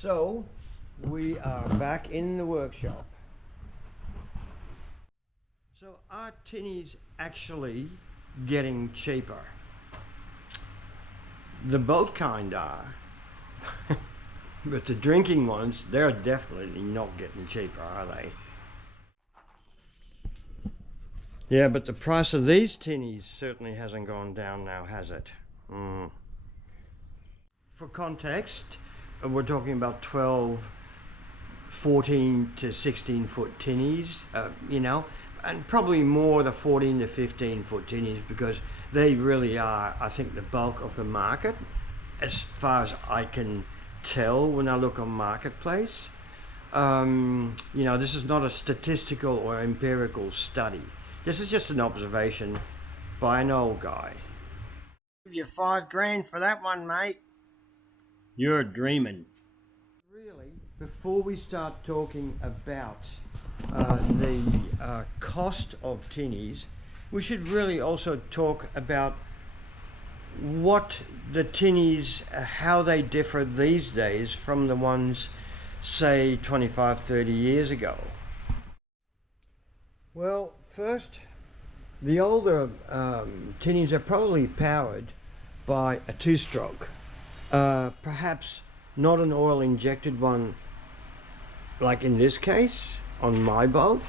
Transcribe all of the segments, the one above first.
So we are back in the workshop. So are tinnies actually getting cheaper? The boat kind are, but the drinking ones, they're definitely not getting cheaper, are they? Yeah, but the price of these tinnies certainly hasn't gone down now, has it? For context, we're talking about 12, 14 to 16 foot tinnies, and probably more the 14 to 15 foot tinnies, because they really are, I think, the bulk of the market as far as I can tell when I look on Marketplace. This is not a statistical or empirical study. This is just an observation by an old guy. Give you $5 for that one, mate. You're dreaming. Really, before we start talking about the cost of tinnies, we should really also talk about what the tinnies, how they differ these days from the ones, say, 25, 30 years ago. Well, first, the older tinnies are probably powered by a two-stroke. Perhaps not an oil injected one like in this case on my boat,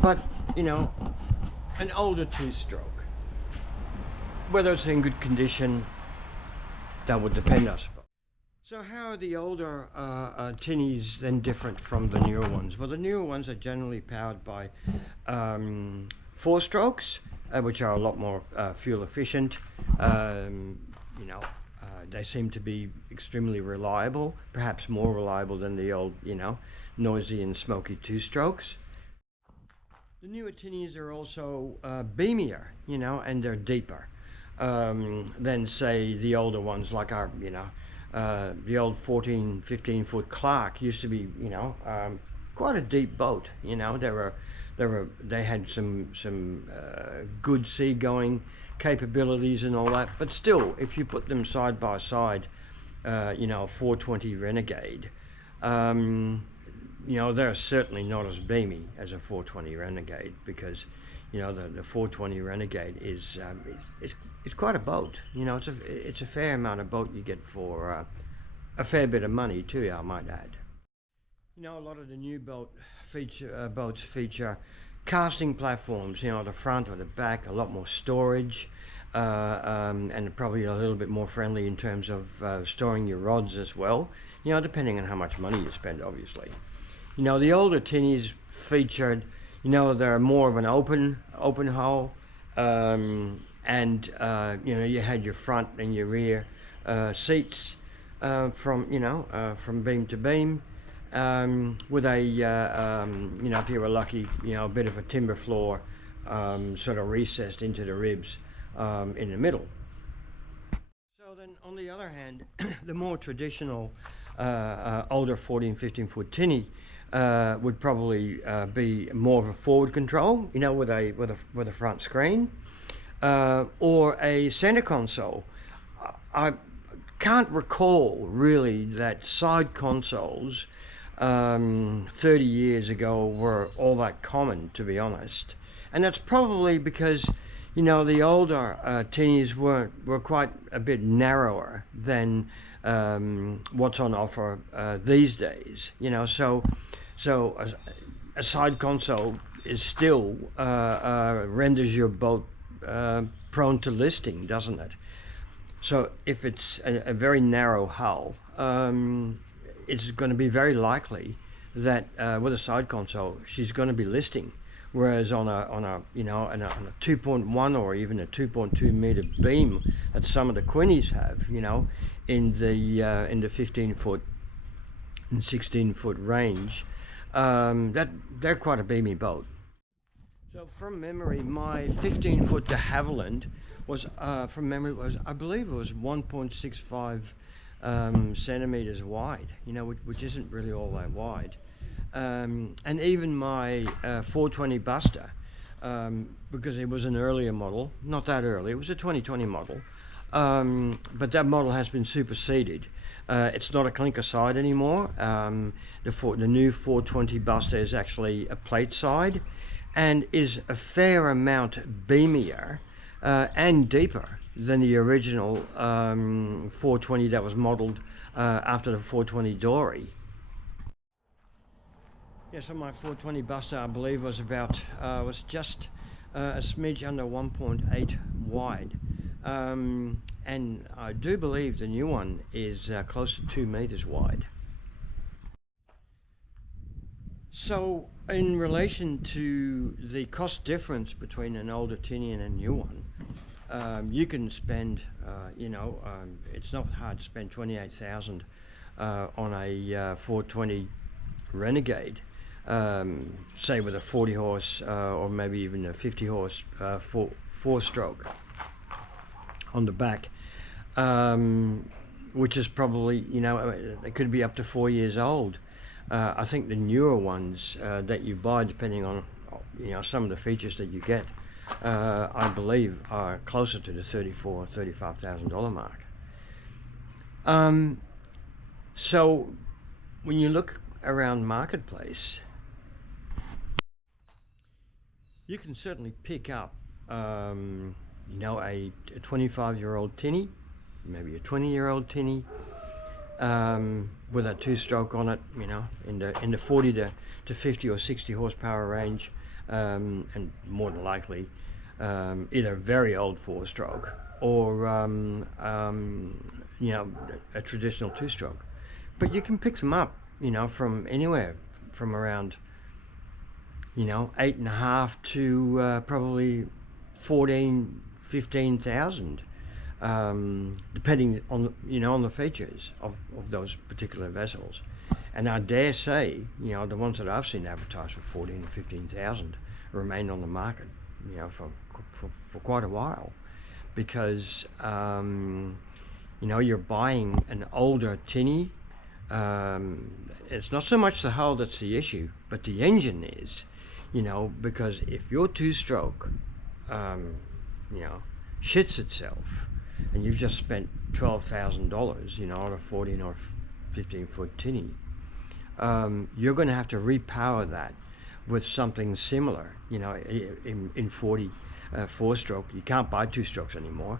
but an older two-stroke. Whether it's in good condition, that would depend, I suppose. So how are the older tinnies then different from the newer ones? Well, the newer ones are generally powered by four strokes, which are a lot more fuel efficient. They seem to be extremely reliable, perhaps more reliable than the old, noisy and smoky two strokes. The newer tinnies are also beamier, and they're deeper than, say, the older ones, like our, the old 14, 15 foot Clark used to be, quite a deep boat. They had some good seagoing capabilities and all that, but still, if you put them side by side, a 420 Renegade, they're certainly not as beamy as a 420 Renegade, because the 420 Renegade is it's quite a boat. It's a fair amount of boat you get for a fair bit of money too, I might add. A lot of the new boats feature casting platforms, the front or the back, a lot more storage, and probably a little bit more friendly in terms of storing your rods as well, depending on how much money you spend, obviously. The older tinnies featured, they're more of an open hull, and you had your front and your rear seats from beam to beam, with a if you were lucky, a bit of a timber floor sort of recessed into the ribs in the middle. So then on the other hand, the more traditional older 14, 15 foot tinny would probably be more of a forward control, with a front screen, or a center console. I can't recall really that side consoles 30 years ago were all that common, to be honest, and that's probably because the older tinnies were quite a bit narrower than what's on offer these days. So a side console is still renders your boat prone to listing, doesn't it? So if it's a very narrow hull, it's going to be very likely that with a side console she's going to be listing, whereas on a 2.1 or even a 2.2 meter beam that some of the Quinnies have, in the 15 foot and 16 foot range, that they're quite a beamy boat. So from memory, my 15 foot de Havilland was I believe it was 1.65 centimeters wide, which isn't really all that wide. And even my 420 Buster, because it was an earlier model, not that early, it was a 2020 model, But that model has been superseded. It's not a clinker side anymore. The new 420 Buster is actually a plate side and is a fair amount beamier and deeper than the original 420 that was modeled after the 420 Dory. Yeah, so my 420 Buster, I believe, was just a smidge under 1.8 wide. And I do believe the new one is close to 2 meters wide. So in relation to the cost difference between an older tinny and a new one, you can spend, it's not hard to spend 28,000 on a 420 Renegade, say with a 40 horse or maybe even a 50 horse four-stroke on the back, which is probably, it could be up to 4 years old. I think the newer ones that you buy, depending on some of the features that you get, I believe are closer to the $35,000 mark. So when you look around marketplace, you can certainly pick up a 25-year-old tinny, maybe a 20-year-old tinny, with a two-stroke on it, in the 40 to 50 or 60 horsepower range, and more than likely either a very old four-stroke or a traditional two-stroke. But you can pick them up, from anywhere from around 8.5 to probably 15,000, depending on on the features of those particular vessels. And I dare say, the ones that I've seen advertised for 14 or 15,000 remain on the market, for quite a while, because you're buying an older tinny. It's not so much the hull that's the issue, but the engine is, because if your two-stroke shits itself, and you've just spent $12,000, on a 14 or 15-foot tinny, you're going to have to repower that with something similar, in 40 four-stroke. You can't buy two-strokes anymore.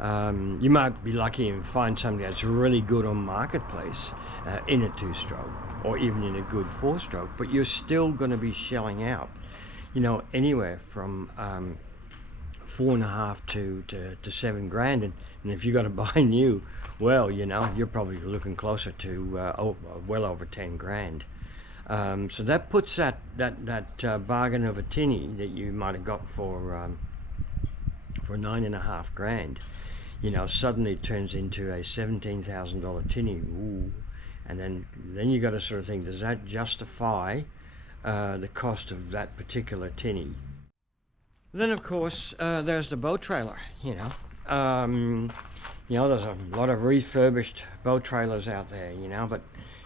You might be lucky and find something that's really good on marketplace in a two-stroke or even in a good four-stroke, but you're still going to be shelling out, anywhere from $4.5 to $7,000, and if you got to buy new, well, you're probably looking closer to well over $10,000. So that puts that bargain of a tinny that you might have got for $9,500, suddenly turns into a $17,000 tinny. Ooh. And then you got to sort of think, does that justify the cost of that particular tinny? Then of course there's the boat trailer. There's a lot of refurbished boat trailers out there, but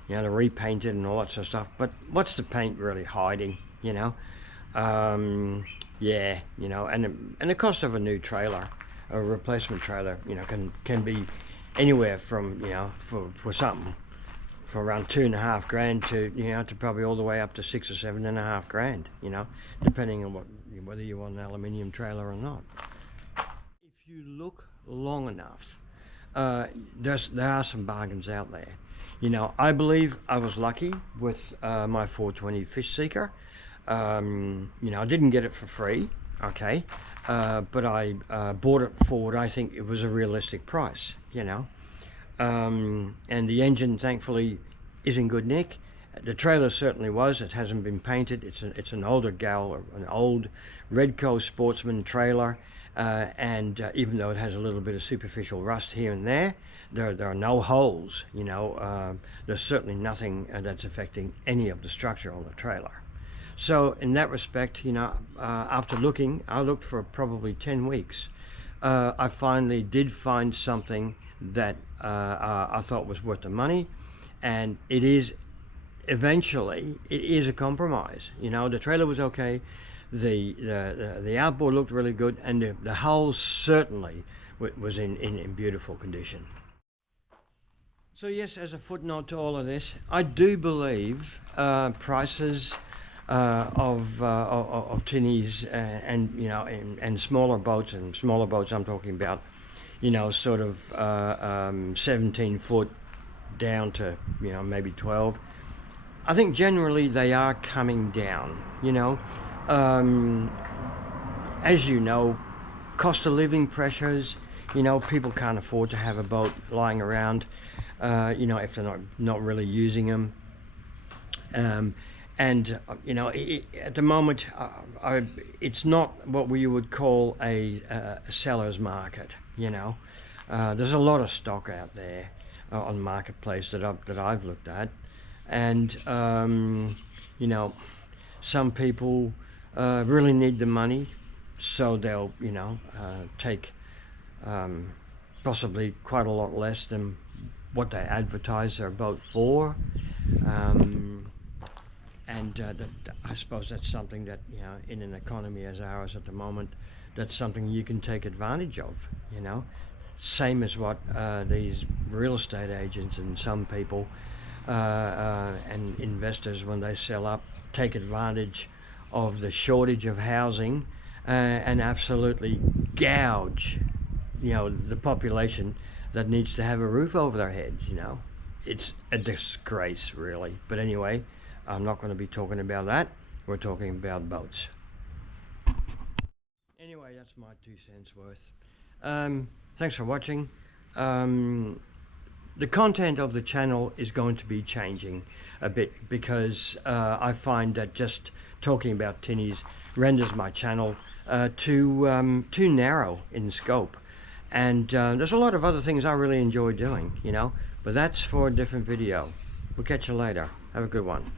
they're repainted and all that sort of stuff. But what's the paint really hiding? And the cost of a new trailer, a replacement trailer, can be anywhere from for something for around $2,500 to to probably all the way up to $6,000 or $7,500, depending on whether you want an aluminium trailer or not. If you look long enough, there are some bargains out there. I believe I was lucky with my 420 Fish Seeker. I didn't get it for free, okay, but I bought it for what I think it was a realistic price, and the engine thankfully is in good nick. The trailer certainly was. It hasn't been painted. It's an older an old Redco Sportsman trailer, and even though it has a little bit of superficial rust here and there are no holes. There's certainly nothing that's affecting any of the structure on the trailer. So in that respect, after I looked for probably 10 weeks. I finally did find something that I thought was worth the money, and it is eventually a compromise. The trailer was okay, the outboard looked really good, and the hull certainly was in beautiful condition. So yes, as a footnote to all of this, I do believe prices of tinnies and and smaller boats, I'm talking about, sort of 17 foot down to maybe 12. I think generally they are coming down. As you know, cost of living pressures. People can't afford to have a boat lying around, if they're not really using them. And at the moment, it's not what we would call a seller's market. There's a lot of stock out there on the marketplace that I've looked at, and some people really need the money, so they'll take possibly quite a lot less than what they advertise their boat for. I suppose that's something that, in an economy as ours at the moment, that's something you can take advantage of, Same as what these real estate agents and some people and investors, when they sell up, take advantage of the shortage of housing and absolutely gouge, the population that needs to have a roof over their heads, It's a disgrace, really. But anyway, I'm not going to be talking about that. We're talking about boats. Anyway, that's my 2 cents worth. Thanks for watching. The content of the channel is going to be changing a bit because I find that just talking about tinnies renders my channel too narrow in scope. And there's a lot of other things I really enjoy doing, but that's for a different video. We'll catch you later. Have a good one.